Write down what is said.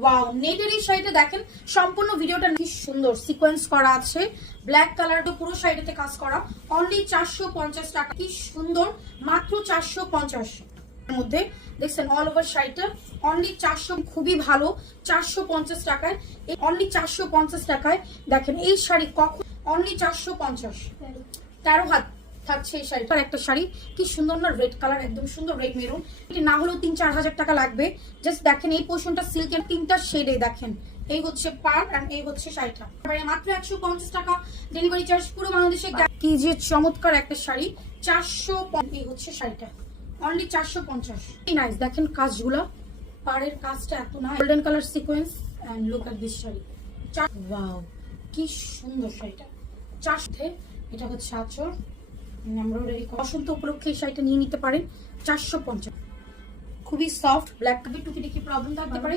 Wow, নেটের এই শাড়িটা দেখেন, সম্পূর্ণ ভিডিওটা কি সুন্দর সিকোয়েন্স করা আছে, ব্ল্যাক কালার তো পুরো শাড়িটাতে কাজ করা, অনলি 450 টাকা। কি সুন্দর, মাত্র 450 এর মধ্যে দেখছেন অল ওভার শাড়িটা অনলি 400, খুবই ভালো। 450 টাকায়, অনলি 450 টাকায় দেখেন এই শাড়ি কখন, অনলি 450, 13 হাত থাকছে এই শাড়িটার। একটা শাড়ি কি সুন্দর না, রেড কালার, একদম সুন্দর রেড মেরুন। এটি না হলেও 3-4 হাজার টাকা লাগবে। জাস্ট দেখেন এই পোর্শনটা সিল্কের 3টা শেডে, দেখেন এই হচ্ছে পার্ট আর এই হচ্ছে শাড়িটা, মাত্র 150 টাকা ডেলিভারি চার্জ পুরো বাংলাদেশে। কি যে চমৎকার একটা শাড়ি, 450, এই হচ্ছে শাড়িটা অনলি 450। নাইস, দেখেন কাজগুলা, পাড়ের কাজটা এত না, golden colour sequence and look at this sari. Wow, কি সুন্দর শাড়িটা। 400, এটা হচ্ছে আঁচল, এমব্রয়ডারি। বসন্ত উপলক্ষে এই শাড়িটা নিয়ে নিতে পারেন 450। খুবই সফট, ব্ল্যাক টুকি টুকি প্রবলেম থাকতে পারে।